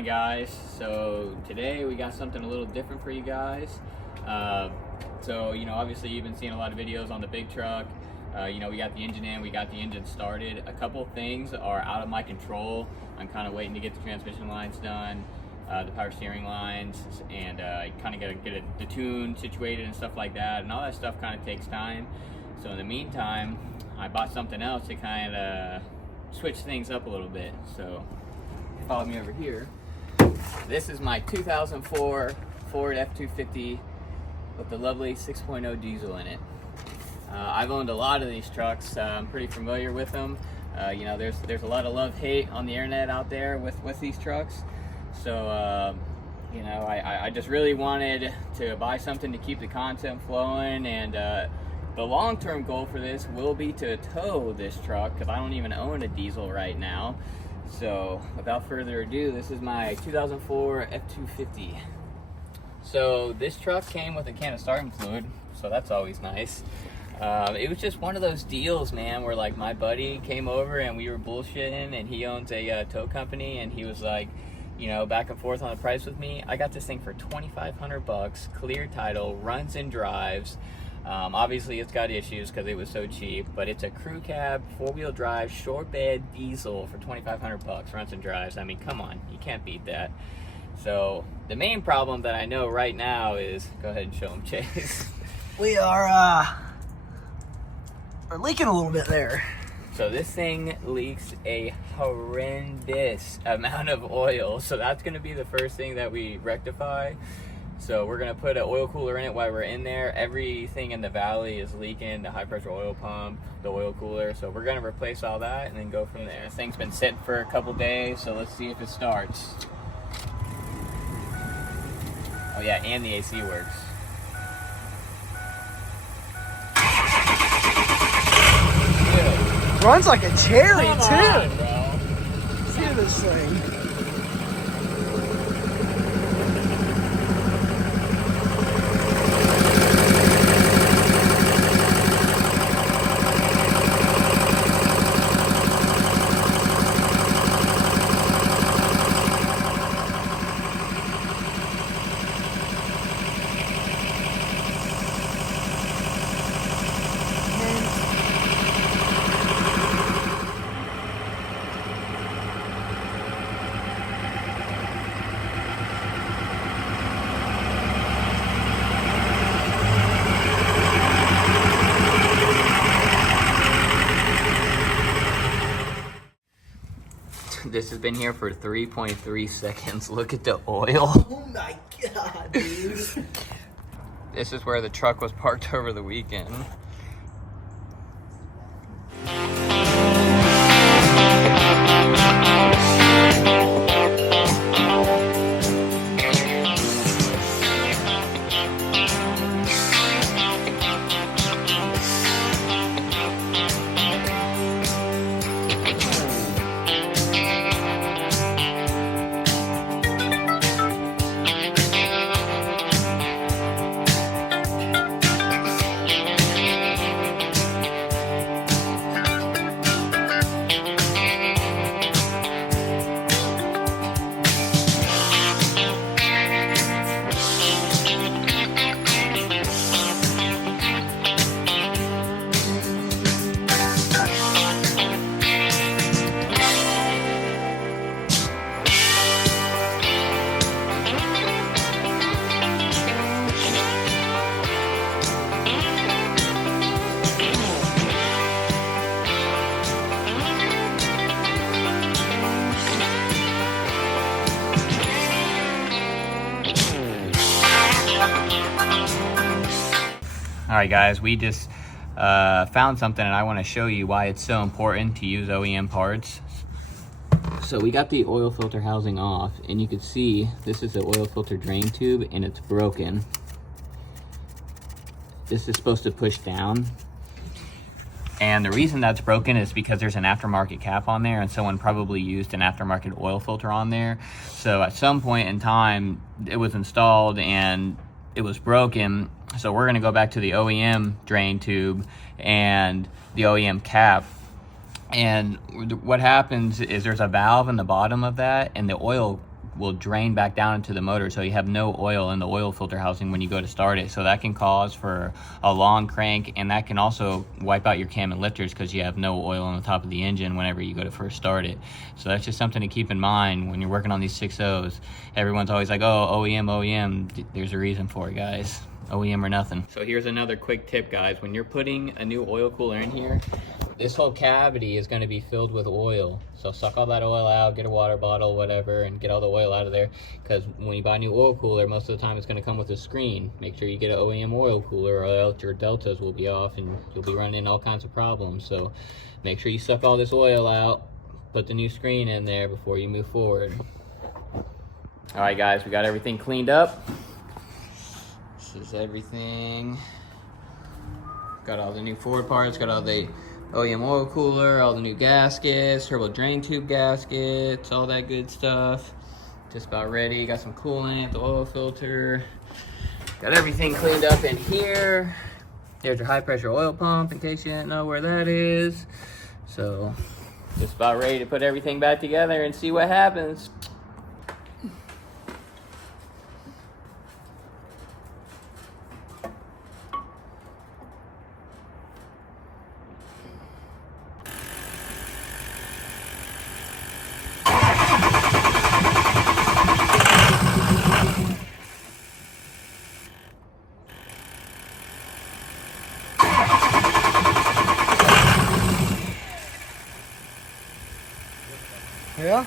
morning, guys. So today we got something a little different for you guys. So obviously you've been seeing a lot of videos on the big truck. We got the engine in, we got the engine started. A couple things are out of my control. I'm kind of waiting to get the transmission lines done, the power steering lines, and kind of got to get the tune situated and stuff like that, and all that stuff kind of takes time. So in the meantime, I bought something else to kind of switch things up a little bit. So follow me over here. This is my 2004 Ford F-250 with the lovely 6.0 diesel in it. I've owned a lot of these trucks. I'm pretty familiar with them. There's a lot of love-hate on the internet out there with these trucks. So I just really wanted to buy something to keep the content flowing, and the long-term goal for this will be to tow this truck, because I don't even own a diesel right now. So without further ado, this is my 2004 F-250. So this truck came with a can of starting fluid, so that's always nice. It was just one of those deals, man, where like my buddy came over and we were bullshitting, and he owns a tow company, and he was like, back and forth on the price with me. I got this thing for $2,500, clear title, runs and drives. Obviously it's got issues because it was so cheap, but it's a crew cab, 4-wheel drive, short bed diesel for $2,500, runs and drives. I mean, come on, you can't beat that. So the main problem that I know right now is, go ahead and show them, Chase. We are leaking a little bit there. So this thing leaks a horrendous amount of oil. So that's gonna be the first thing that we rectify. So we're gonna put an oil cooler in it while we're in there. Everything in the valley is leaking, the high pressure oil pump, the oil cooler. So we're gonna replace all that and then go from there. This thing's been sitting for a couple days, so let's see if it starts. Oh yeah, and the AC works. Dude. Runs like a cherry, Come too. on, bro. See this thing. This has been here for 3.3 seconds. Look at the oil. Oh my God, dude. This is where the truck was parked over the weekend. All right, guys, we just found something, and I want to show you why it's so important to use OEM parts. So we got the oil filter housing off, and you can see this is the oil filter drain tube, and it's broken. This is supposed to push down, and the reason that's broken is because there's an aftermarket cap on there, and someone probably used an aftermarket oil filter on there. So at some point in time, it was installed and it was broken. So we're gonna go back to the OEM drain tube and the OEM cap. And what happens is there's a valve in the bottom of that, and the oil will drain back down into the motor, so you have no oil in the oil filter housing when you go to start it. So that can cause for a long crank, and that can also wipe out your cam and lifters because you have no oil on the top of the engine whenever you go to first start it. So that's just something to keep in mind when you're working on these 6.0s. Everyone's always like, oh, OEM. There's a reason for it, guys. OEM or nothing. So here's another quick tip, guys. When you're putting a new oil cooler in here, this whole cavity is going to be filled with oil. So suck all that oil out, get a water bottle, whatever, and get all the oil out of there. Because when you buy a new oil cooler, most of the time it's going to come with a screen. Make sure you get an OEM oil cooler, or else your deltas will be off and you'll be running into all kinds of problems. So make sure you suck all this oil out, put the new screen in there before you move forward. All right, guys, we got everything cleaned up. This is everything. Got all the new Ford parts, got all the OEM oil cooler, all the new gaskets, turbo drain tube gaskets, all that good stuff. Just about ready. Got some coolant, the oil filter. Got everything cleaned up in here. There's your high pressure oil pump in case you didn't know where that is. So just about ready to put everything back together and see what happens. Yeah?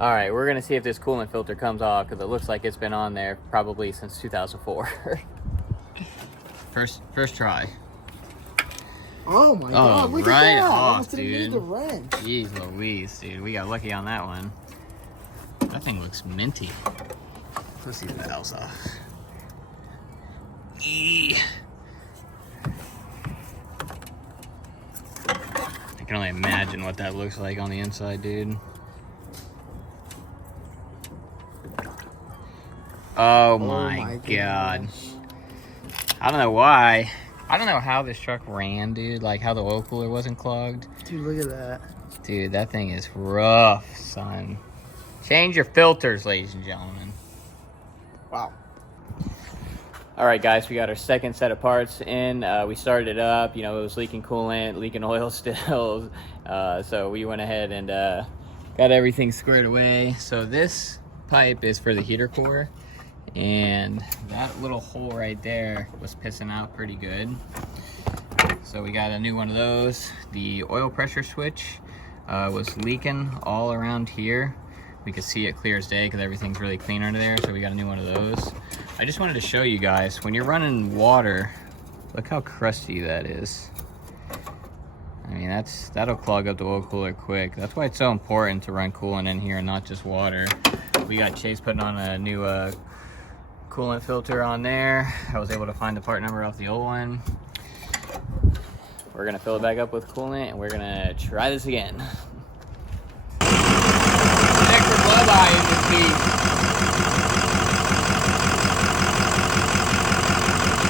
All right, we're gonna see if this coolant filter comes off because it looks like it's been on there probably since 2004. First try. Oh my God, look right at that. off, I almost didn't dude. need the wrench. Jeez Louise, dude. We got lucky on that one. That thing looks minty. Let's see the valves off. Eee. I can only imagine what that looks like on the inside, dude. Oh my God. I don't know why. I don't know how this truck ran, dude. Like how the oil cooler wasn't clogged. Dude, look at that. Dude, that thing is rough, son. Change your filters, ladies and gentlemen. Wow. All right, guys, we got our second set of parts in. We started it up. You know, it was leaking coolant, leaking oil still. So we went ahead and got everything squared away. So this pipe is for the heater core. And that little hole right there was pissing out pretty good. So we got a new one of those. The oil pressure switch was leaking all around here. We could see it clear as day because everything's really clean under there. So we got a new one of those. I just wanted to show you guys, when you're running water, look how crusty that is. I mean, that'll clog up the oil cooler quick. That's why it's so important to run coolant in here and not just water. We got Chase putting on a new coolant filter on there. I was able to find the part number off the old one. We're gonna fill it back up with coolant and we're gonna try this again. Extra blood eye in this beast.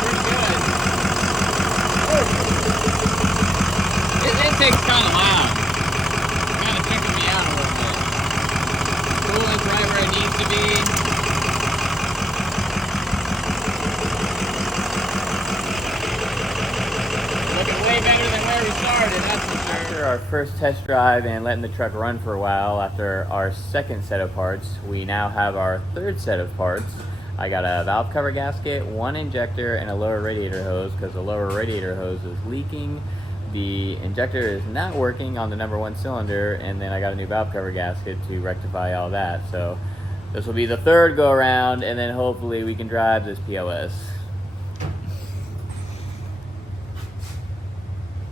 Pretty good. intake's kind of loud. Kind of kicking me out a little bit. Coolant's right where it needs to be. Looking way better than where we started, that's for sure. After our first test drive and letting the truck run for a while, after our second set of parts, we now have our third set of parts. I got a valve cover gasket, one injector, and a lower radiator hose because the lower radiator hose is leaking. The injector is not working on the number 1 cylinder, and then I got a new valve cover gasket to rectify all that. So this will be the third go around, and then hopefully we can drive this POS.